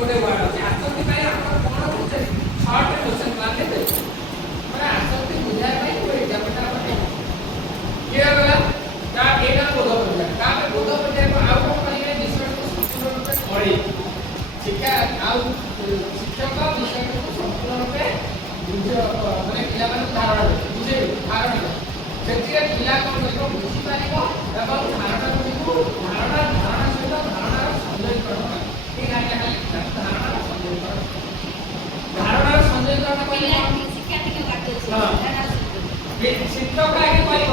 गोटे वर्ड अछि आसक्ति पय आपण कोन बुझे शॉर्ट क्वेश्चन मारके दे माने आसक्ति बुझाय पय कोई एग्जाम्पल आपण ये गला ता एटा बोध बुझा ता पे बोध बुझाय को आउ कोन करिवे विषय को संपूर्ण रूप से पढ़ी शिक्षा आउ शिक्षक विषय को संपूर्ण रूप से बुझ माने पिला माने धारणा बुझे धारणा सेतिरे पिला कोन करिवो बुझी पारिबो एवं धारणा को धारणा सहित धारणा संयोजन करबो धारणा संयोजन पहिले शिक्षा के बात अछि शिक्षक आगे